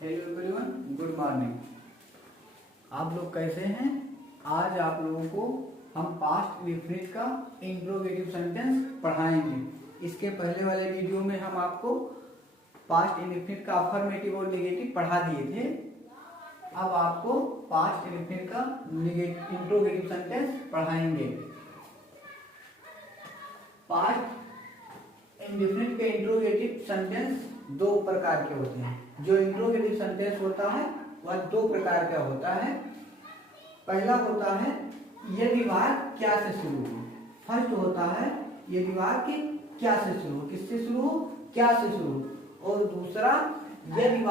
Hello everyone, good morning. आप लोग कैसे हैं? आज आप लोगों को हम पास्ट इंडेफिनिट का इंट्रोगेटिव सेंटेंस पढ़ाएंगे। इसके पहले वाले वीडियो में हम आपको पास्ट इंडेफिनिट का अफर्मेटिव और नेगेटिव पढ़ा दिए थे। अब आपको पास्ट इंडेफिनिट का इंट्रोगेटिव सेंटेंस पढ़ाएंगे। पास्ट इंडेफिनिट के इंट्रोगेटिव सेंटेंस दो प्रकार के होते हैं। जो इंट्रोगेटिव सेंटेंस होता है वह दो प्रकार का होता है। पहला होता है यदि वाक्य क्या से शुरू हो। फर्स्ट होता है यदि वाक्य क्या से शुरू हो, किससे शुरू हो, क्या से शुरू हो। और दूसरा यदि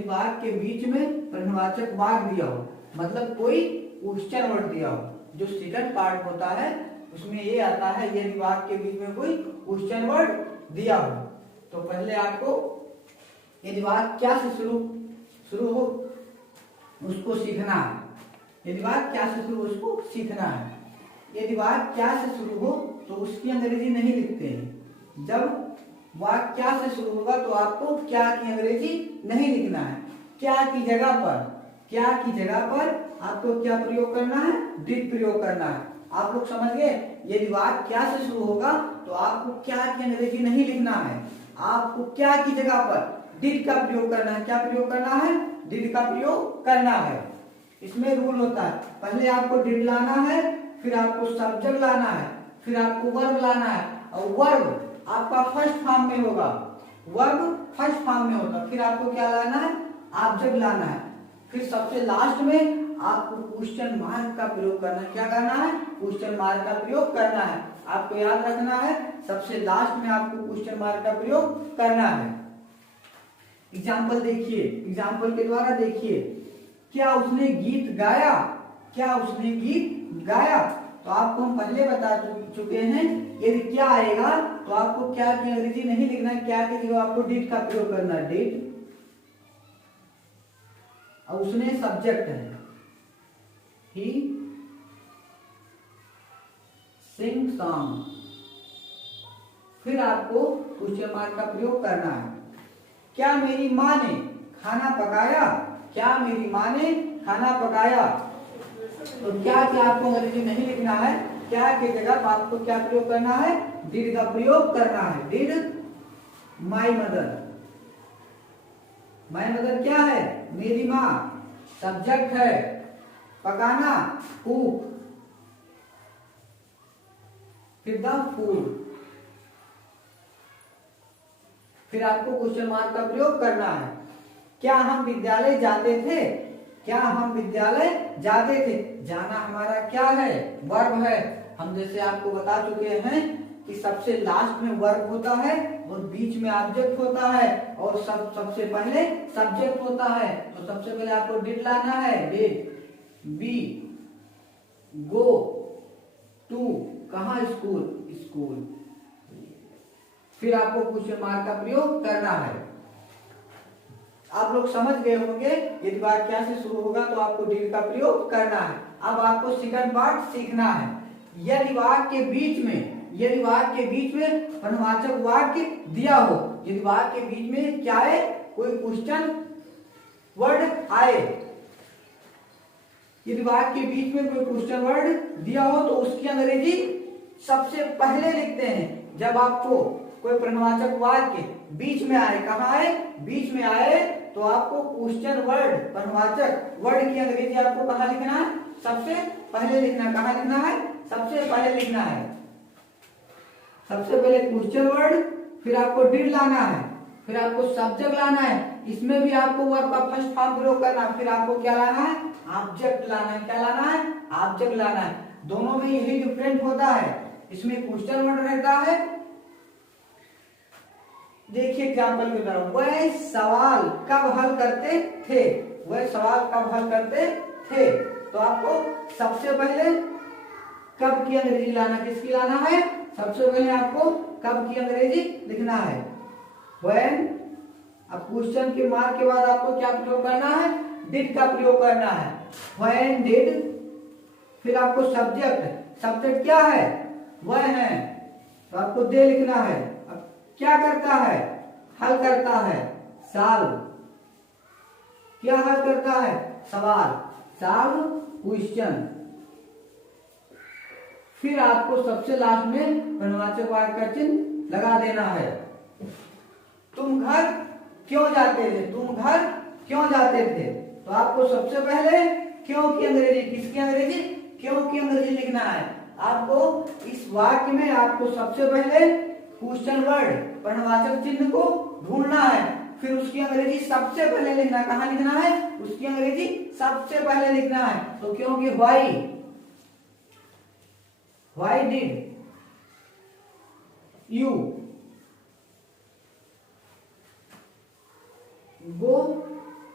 वाक्य के बीच में प्रश्नवाचक वाक्य दिया हो, मतलब कोई क्वेश्चन वर्ड दिया हो। जो सेकंड पार्ट होता है उसमें ये आता है यदि वाक्य के बीच में कोई क्वेश्चन वर्ड दिया हो। तो पहले आपको यदि वाक्य क्या से शुरू हो उसको सीखना है। यदि वाक्य क्या से शुरू हो उसको सीखना है। यदि वाक्य क्या से शुरू हो तो उसकी अंग्रेजी नहीं लिखते हैं। जब वाक्य क्या से शुरू होगा तो आपको क्या की अंग्रेजी नहीं लिखना है। क्या की जगह पर आपको क्या प्रयोग करना है, डिड प्रयोग करना है। आप लोग समझ गए? यदि वाक्य क्या से शुरू होगा तो आपको क्या की अंग्रेजी नहीं लिखना है। आपको क्या की जगह पर डिड का प्रयोग करना है। क्या प्रयोग करना है? डिड का प्रयोग करना है। इसमें रूल होता है, पहले आपको डिड लाना है, फिर आपको सब्जेक्ट लाना है, फिर आपको वर्ब लाना है। और वर्ब आपका फर्स्ट फॉर्म में होगा, फिर आपको क्या लाना है, ऑब्जेक्ट लाना है। फिर सबसे लास्ट में आपको क्वेश्चन मार्क का प्रयोग करना है। क्या करना है? क्वेश्चन मार्क का प्रयोग करना है। आपको याद रखना है सबसे लास्ट में आपको क्वेश्चन मार्क का प्रयोग करना है। एग्जाम्पल देखिए, एग्जाम्पल के द्वारा देखिए, क्या उसने गीत गाया? तो आपको हम पहले बता चुके हैं यदि क्या आएगा तो आपको क्या की अंग्रेजी नहीं लिखना है। क्या की जगह आपको डिड का प्रयोग करना है, डिड। और उसने सब्जेक्ट है, ही सिंग सॉन्ग। फिर आपको क्वेश्चन मार्क का प्रयोग करना है। क्या मेरी माँ ने खाना पकाया? तो क्या आपको अंग्रेजी नहीं लिखना है। क्या की जगह आपको क्या प्रयोग करना है, डिड का प्रयोग करना है। डिड माई मदर क्या है, मेरी माँ। सब्जेक्ट है, पकाना, कुक। फिर द फूड। फिर आपको क्वेश्चन मार्क का प्रयोग करना है। क्या हम विद्यालय जाते थे? जाना हमारा क्या है, वर्ब है। हम जैसे आपको बता चुके हैं कि सबसे लास्ट में वर्ब होता है और बीच में ऑब्जेक्ट होता है और सबसे पहले सब्जेक्ट होता है। तो सबसे पहले आपको डिड लाना है, डिड। बी गो टू, कहाँ, स्कूल। फिर आपको क्वेश्चन मार्क का प्रयोग करना है। आप लोग समझ गए होंगे यदि वाक्य क्या से शुरू होगा तो आपको डिड का प्रयोग करना है। अब आपको सेकंड पार्ट सीखना है। यदि वाक्य के बीच में प्रश्नवाचक वाक्य दिया हो, यदि वाक्य के बीच में क्या है, कोई क्वेश्चन वर्ड आए। यदि वाक्य के बीच में कोई क्वेश्चन वर्ड दिया हो तो उसकी अंग्रेजी सबसे पहले लिखते हैं। जब आपको कोई प्रश्नवाचक वाक्य बीच में आए, कहाँ आए, बीच में आए, तो आपको क्वेश्चन वर्ड, प्रश्नवाचक वर्ड की अंग्रेजी आपको कहाँ लिखना है, सबसे पहले लिखना है। कहाँ लिखना है? सबसे पहले लिखना है। सबसे पहले क्वेश्चन वर्ड, फिर आपको डिड लाना है, फिर आपको सब्जेक्ट लाना है। इसमें भी आपको वर्ब का फर्स्ट फॉर्म प्रयोग करना है। फिर आपको क्या लाना है, ऑब्जेक्ट लाना है। क्या लाना है? ऑब्जेक्ट लाना है। दोनों में यही डिफरेंट होता है। इसमें क्वेश्चन वर्ड रहता है। देखिए एग्जाम्पल के द्वारा, वह सवाल कब हल करते थे। तो आपको सबसे पहले कब की अंग्रेजी लाना, किसकी लाना है, सबसे पहले आपको कब की अंग्रेजी लिखना है, when। अब क्वेश्चन के मार्क के बाद आपको क्या प्रयोग करना है, डिड का प्रयोग करना है, when did। फिर आपको सब्जेक्ट क्या है, वह है, तो आपको दे लिखना है। अब क्या करता है, हल करता है, सॉल्व। क्या हल करता है? सवाल, सॉल्व क्वेश्चन। फिर आपको सबसे लास्ट में प्रश्नवाचक वाक्य का चिन्ह लगा देना है। तुम घर क्यों जाते थे? तुम घर क्यों जाते थे? तो आपको सबसे पहले क्यों की अंग्रेजी, किसकी अंग्रेजी? क्यों की अंग्रेजी लिखना है। आपको इस वाक्य में आपको सबसे पहले क्वेश्चन वर्ड प्रश्नवाचक चिन्ह को ढूंढना है, फिर उसकी अंग्रेजी सबसे पहले लिखना है। कहां लिखना है? उसकी अंग्रेजी सबसे पहले लिखना है। तो क्योंकि why did you go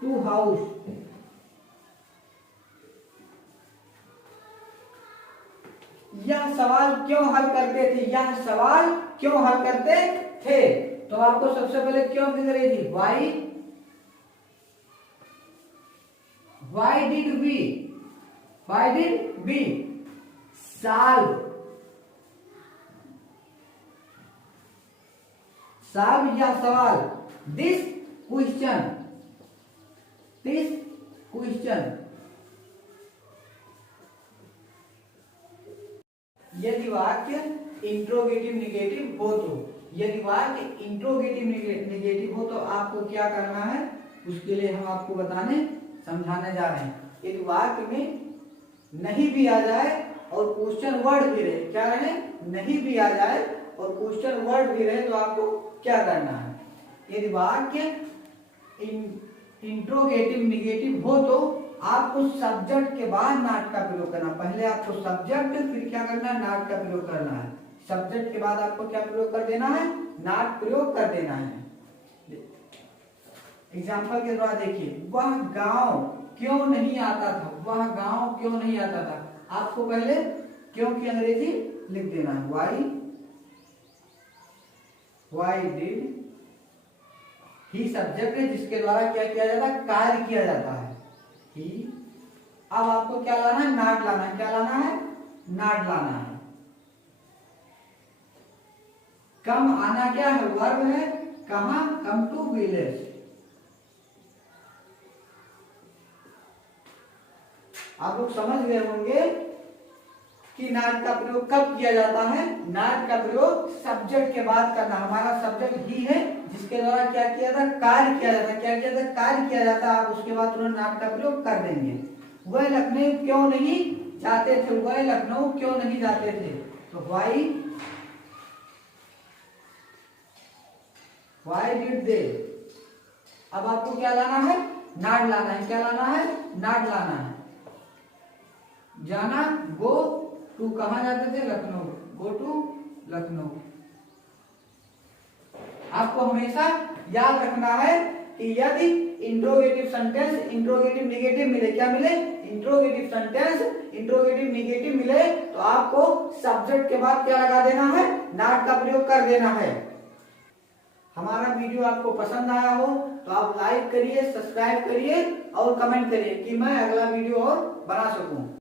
to house? यह सवाल क्यों हल करते थे? यह सवाल क्यों हल करते थे? तो आपको सबसे पहले क्यों की अंग्रेजी व्हाई डिड वी सॉल्व यह सवाल, दिस क्वेश्चन। यदि वाक्य इंट्रोगेटिव निगेटिव हो तो, यदि वाक्य इंट्रोगेटिव निगेटिव हो तो आपको क्या करना है, उसके लिए हम आपको समझाने जा रहे हैं। यदि वाक्य में नहीं भी आ जाए और क्वेश्चन वर्ड भी रहे, क्या रहे? नहीं भी आ जाए और क्वेश्चन वर्ड भी रहे तो आपको क्या करना है? यदि वाक्य इंट्रोगेटिव निगेटिव हो तो आपको सब्जेक्ट के बाद नॉट का प्रयोग करना। पहले आपको सब्जेक्ट, फिर क्या करना है? नॉट का प्रयोग करना है। सब्जेक्ट के बाद आपको क्या प्रयोग कर देना है? नॉट प्रयोग कर देना है। एग्जाम्पल के द्वारा देखिए, वह गांव क्यों नहीं आता था? वह गांव क्यों नहीं आता था? आपको पहले क्यों की अंग्रेजी लिख देना है, व्हाई डिड ही सब्जेक्ट है जिसके द्वारा क्या किया जाता है? कार्य किया जाता है ही। अब आपको क्या लाना है? नॉट लाना है। क्या लाना है? नॉट लाना है। कम आना क्या है? वर्ब है। कहां? Come to village. आप लोग समझ गए होंगे कि नॉट का प्रयोग कब किया जाता है। नॉट का प्रयोग सब्जेक्ट के बाद करना। हमारा सब्जेक्ट ही है जिसके द्वारा क्या किया था? कार्य किया जाता। क्या किया जाता? कार्य किया जाता। आप उसके बाद तुरंत नॉट का प्रयोग कर देंगे। वह लखनऊ क्यों नहीं जाते थे? वह लखनऊ क्यों नहीं जाते थे? तो व्हाई डिड दे। अब आपको क्या लाना है? नॉट लाना है। क्या लाना है? नॉट लाना है। जाना, गो टू, कहां जाते थे? Lucknow, go to Lucknow. आपको हमेशा याद रखना है कि यदि इंट्रोगेटिव सेंटेंस इंट्रोगेटिव निगेटिव मिले, क्या मिले? इंट्रोगेटिव सेंटेंस इंट्रोगेटिव निगेटिव मिले तो आपको सब्जेक्ट के बाद क्या लगा देना है? नॉट का प्रयोग कर देना है। हमारा वीडियो आपको पसंद आया हो तो आप लाइक करिए, सब्सक्राइब करिए और कमेंट करिए कि मैं अगला वीडियो और बना सकूं।